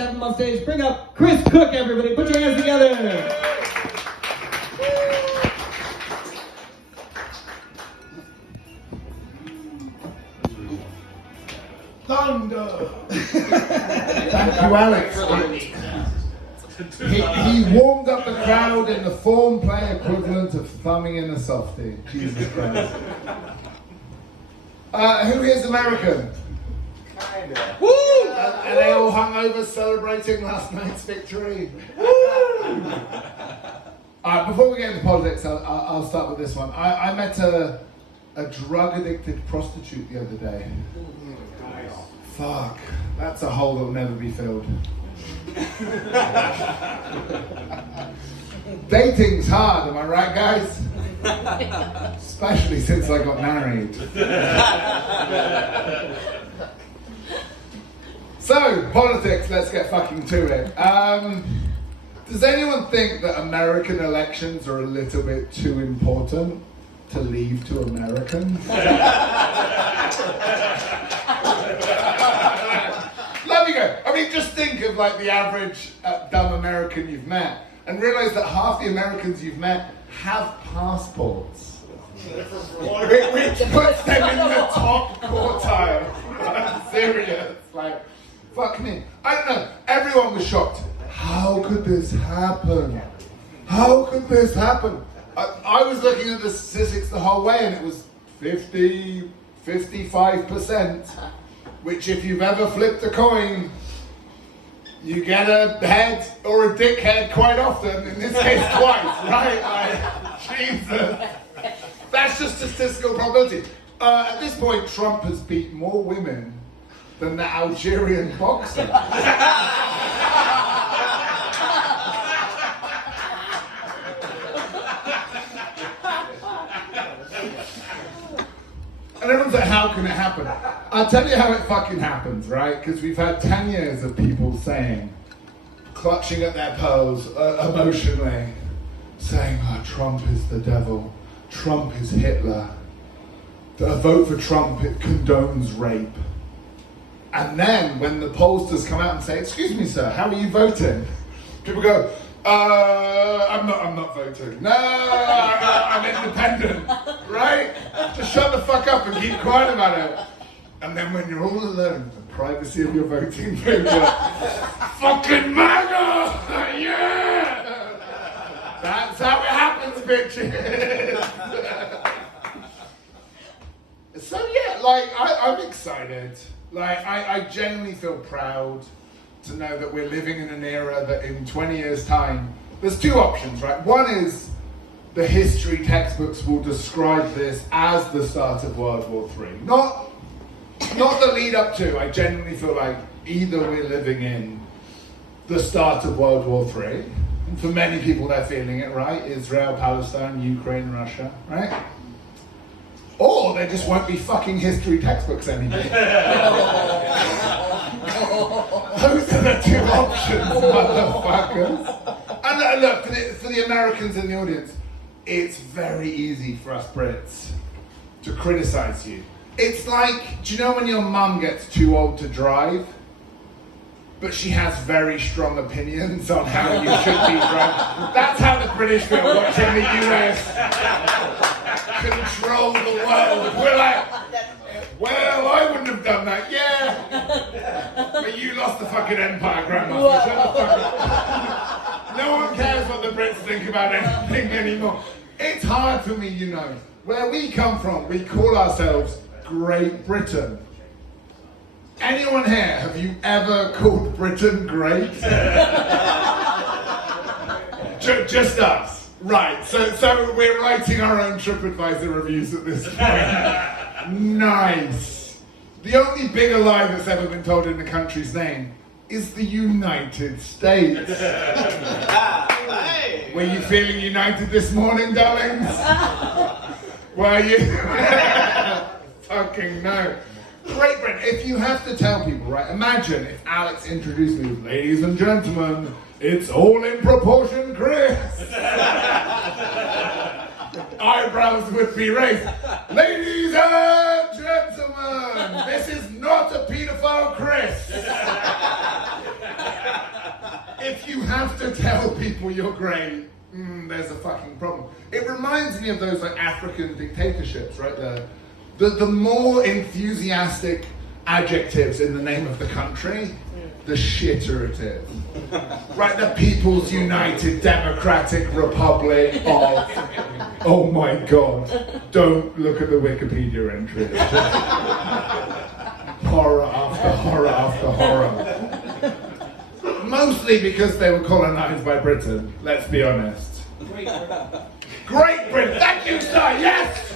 have him on stage. Bring up Chris Cook, everybody. Put your hands together. Thunder! Thank you, Alex. He warmed up the crowd in the form play equivalent of thumbing in a softie. Jesus Christ. Who is American? Kinda. Woo! Are they all hungover celebrating last night's victory? Woo! Alright, before we get into politics, I'll start with this one. I met a drug-addicted prostitute the other day. Fuck, that's a hole that'll never be filled. Dating's hard, am I right, guys? Especially since I got married. So, politics, let's get fucking to it. Does anyone think that American elections are a little bit too important to leave to Americans? Let me go. I mean, just think of like the average dumb American you've met and realize that half the Americans you've met have passports. Which puts them in the top quartile. I'm serious. Like, fuck me. I don't know. Everyone was shocked. How could this happen? How could this happen? I was looking at the statistics the whole way and it was 55%, which if you've ever flipped a coin, you get a head or a dickhead quite often, in this case twice, right? Like, Jesus. That's just statistical probability. At this point, Trump has beat more women than the Algerian boxer. And everyone's like, how can it happen? I'll tell you how it fucking happens, right? Because we've had 10 years of people saying, clutching at their pearls emotionally, saying, oh, Trump is the devil. Trump is Hitler. A vote for Trump, it condones rape. And then when the pollsters come out and say, excuse me, sir, how are you voting? People go, I'm not voting. No, I'm independent, right? Just shut the fuck up and keep quiet about it. And then when you're all alone, in the privacy of your voting booth, you're like, fucking MAGA! Yeah! That's how it happens, bitches! So yeah, like, I'm excited. Like, I genuinely feel proud to know that we're living in an era that in 20 years' time, there's two options, right? One is the history textbooks will describe this as the start of World War III. Not the lead up to. I genuinely feel like either we're living in the start of World War III, and for many people they're feeling it, right? Israel, Palestine, Ukraine, Russia, right? Or there just won't be fucking history textbooks anymore. Those are the two options, motherfuckers. And look, for the Americans in the audience, it's very easy for us Brits to criticize you. It's like, do you know when your mum gets too old to drive, but she has very strong opinions on how you should be driving? That's how the British feel watching the US control the world. We're like, well, I wouldn't have done that. Yeah, but you lost the fucking empire, Grandma. Shut the fuck up. No one cares what the Brits think about anything anymore. It's hard for me, you know. Where we come from, we call ourselves Great Britain. Anyone here, have you ever called Britain great? Just us. Right, so we're writing our own TripAdvisor reviews at this point. Nice. The only bigger lie that's ever been told in the country's name is the United States. Were you feeling united this morning, darlings? Were you? Fucking no. Great Britain, if you have to tell people, right, imagine if Alex introduced me with, ladies and gentlemen, it's all in proportion, Chris. Eyebrows would be raised. Ladies and gentlemen, this is not a pedophile Chris. if you have to tell people you're great, there's a fucking problem. It reminds me of those like African dictatorships, right? The more enthusiastic adjectives in the name of the country, the shitter it is. Right, the People's United Democratic Republic of... Oh my God, don't look at the Wikipedia entries. Horror after horror after horror. Mostly because they were colonized by Britain, let's be honest. Great Britain, thank you, sir, yes!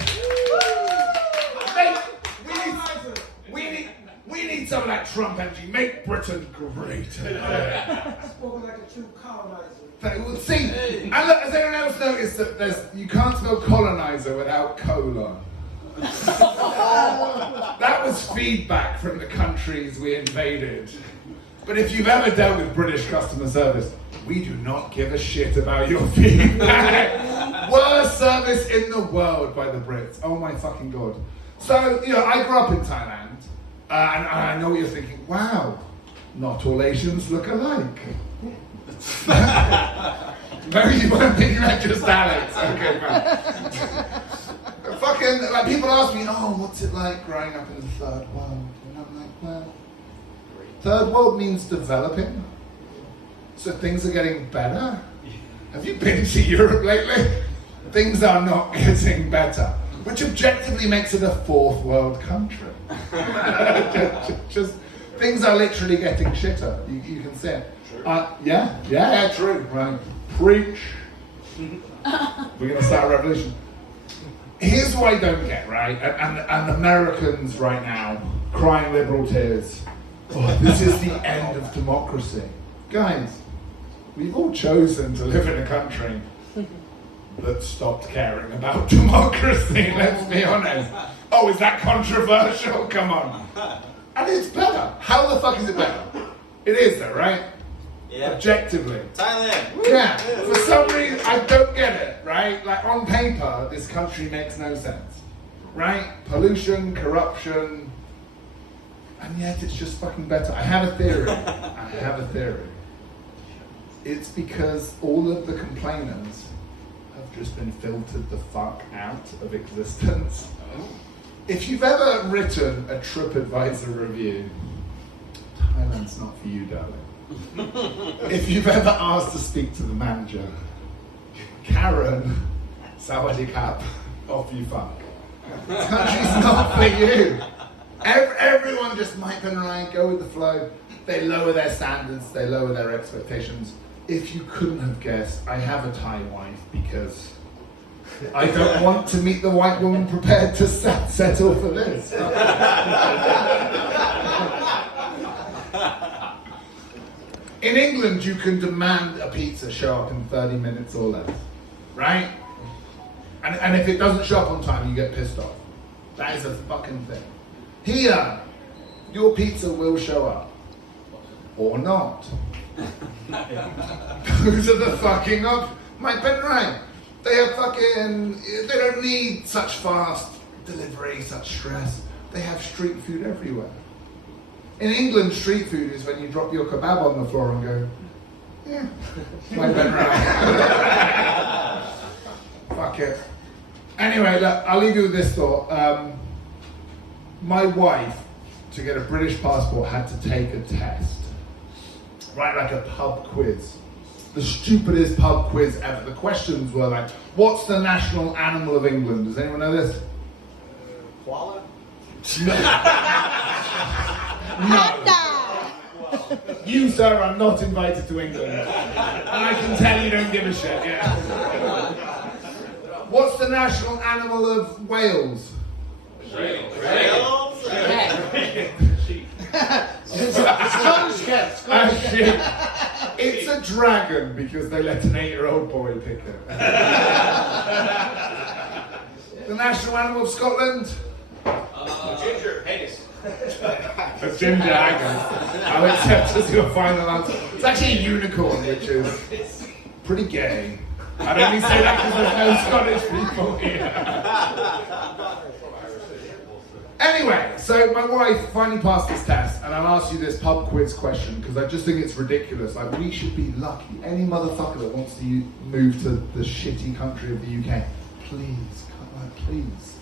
We need some of that Trump energy. Make Britain great. Spoken like a true colonizer. See, and look, has anyone else noticed that you can't spell colonizer without colon? That was feedback from the countries we invaded. But if you've ever dealt with British customer service, we do not give a shit about your feedback. Worst service in the world by the Brits. Oh my fucking God. So, I grew up in Thailand. And I know what you're thinking, wow, not all Asians look alike. No, you weren't thinking that, just Alex. Okay, fine. Fucking, like, people ask me, what's it like growing up in the third world? And I'm like, well, third world means developing. So things are getting better. Have you been to Europe lately? Things are not getting better. Which objectively makes it a fourth world country. just things are literally getting shitter. You can see it. Yeah, true. Right. Preach. We're gonna start a revolution. Here's what I don't get, right? And Americans right now crying liberal tears. Oh, this is the end of democracy. Guys, we've all chosen to live in a country that stopped caring about democracy, let's be honest. Oh, is that controversial? Come on. And it's better. How the fuck is it better? It is though, right? Yeah. Objectively. Thailand. Yeah. For some reason, I don't get it, right? Like on paper, this country makes no sense. Right? Pollution, corruption, and yet it's just fucking better. I have a theory. It's because all of the complainants have just been filtered the fuck out of existence. If you've ever written a TripAdvisor review, Thailand's not for you, darling. If you've ever asked to speak to the manager, Karen, Sawadee Kap, off you fuck. This country's not for you. Everyone just might and right, go with the flow. They lower their standards, they lower their expectations. If you couldn't have guessed, I have a Thai wife because I don't want to meet the white woman prepared to settle for this. In England, you can demand a pizza show up in 30 minutes or less, right? And if it doesn't show up on time, you get pissed off. That is a fucking thing. Here, your pizza will show up. Or not. Those are the fucking options. Mike Ben right. They don't need such fast delivery, such stress. They have street food everywhere. In England, street food is when you drop your kebab on the floor and go, yeah, Mike Ben right. Fuck it. Anyway, look, I'll leave you with this thought. My wife, to get a British passport, had to take a test. Right, like a pub quiz. The stupidest pub quiz ever. The questions were like, what's the national animal of England? Does anyone know this? Koala? No. You, sir, are not invited to England. And I can tell you don't give a shit, yeah. What's the national animal of Wales? It's a dragon because they let an 8-year-old boy pick it. The national animal of Scotland? Ginger. Haggis. A ginger haggis. I'll accept as your final answer. It's actually a unicorn, which is pretty gay. I'd only say that because there's no Scottish people here. Anyway, so my wife finally passed this test, and I'll ask you this pub quiz question because I just think it's ridiculous. Like, we should be lucky. Any motherfucker that wants to move to the shitty country of the UK, please, come on, please.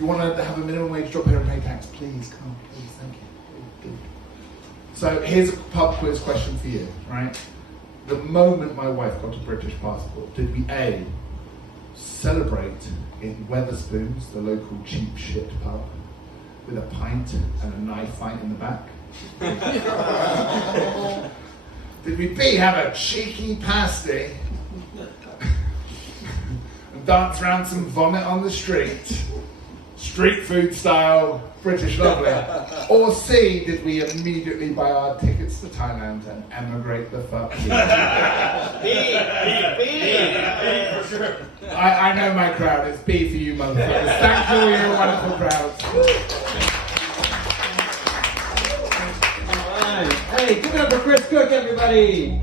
You want to have a minimum wage job here and pay tax, please, come, please, thank you. So here's a pub quiz question for you, right? The moment my wife got a British passport, did we A, celebrate in Wetherspoons, the local cheap shit pub, with a pint and a knife fight in the back? Did we B, have a cheeky pasty and dance around some vomit on the street food style, British lovely? Or C, did we immediately buy our tickets to Thailand and emigrate the fuck here? B for sure. I know my crowd, it's B for you motherfuckers. Thank you, you're a wonderful crowd. All right. Hey, give it up for Chris Cook, everybody.